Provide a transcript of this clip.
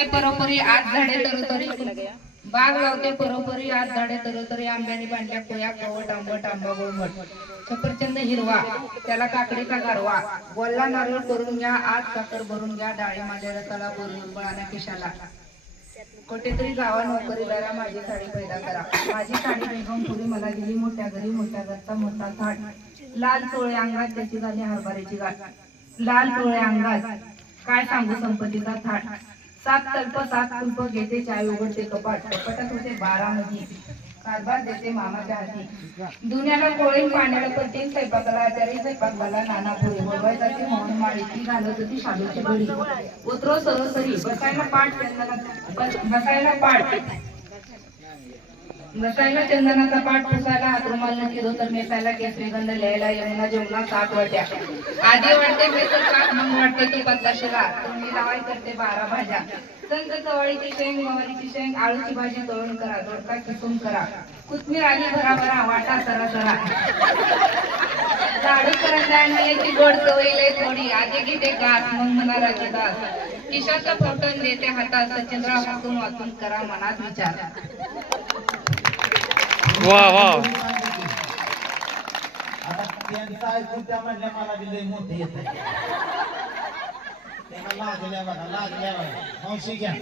लावते परोपरी आज झाडे तरोतरी बाग लावते परोपरी आज झाडे तरोतरी आंब्याने बांधल्या कोया कवट आंबट आंबा गोळमट सफरचंद हिरवा त्याला काकडीचा गारवा? बोलला नारळ करून घ्या आज साखर भरून घ्या डाळी माझ्या रसाला भरून बळाना किशाला कुठेतरी गावा नोकरीदारा माझी साडी पैदा करा. माझी साडी बेगम पुरी मला दिली मोठ्या घरी मोठ्या घरचा मोठा थाट. लाल चोळे अंगात त्याची झाली हरभऱ्याची गाठ. लाल चोळे अंगात. काय सांगू संपत्तीचा थाट? सात तल्प सात कुंप घेते चाय उघडते कपाट. कपाटात होते बारा मधी. कारभार देते मामाच्या हाती. दुनियाला कोळी पाण्याला पट्टी स्वयंपाकाला आचारी स्वयंपाक मला नाना पोळी बोलवायचा ती मोहन माळी. ती घालत होती शालूची बळी उतरो सरोसरी. बसायला पाठ बसायला पाठ. नसायला चंदनाचा पाठ पुसायला हात रुमाल नक्की तर मेसायला केस निगंध लिहायला यमुना जमुना सात वाट्या. आधी वाटते बेसन सात मग वाटते तू पत्ताशिला तुम्ही लावाय करते बारा भाज्या. संत चवळीची शेंग गवारीची शेंग आळूची भाजी तळून करा दोडका किसून करा. कुथमीर आली भरा भरा वाटा सरा सरा. लाडू करंजाची गोड चवईले थोडी. आधी घेते घास मग म्हणा राजदास दास किशाचा फोटोन देते हातात सचिंद्रा वाचून वाचून करा मनात विचार. वा वा आता त्यांचं ऐकून त्या म्हणल्या मला दिले मोठे येत त्यांना लागल्या बघा लागल्या बघा. मावशी घ्या.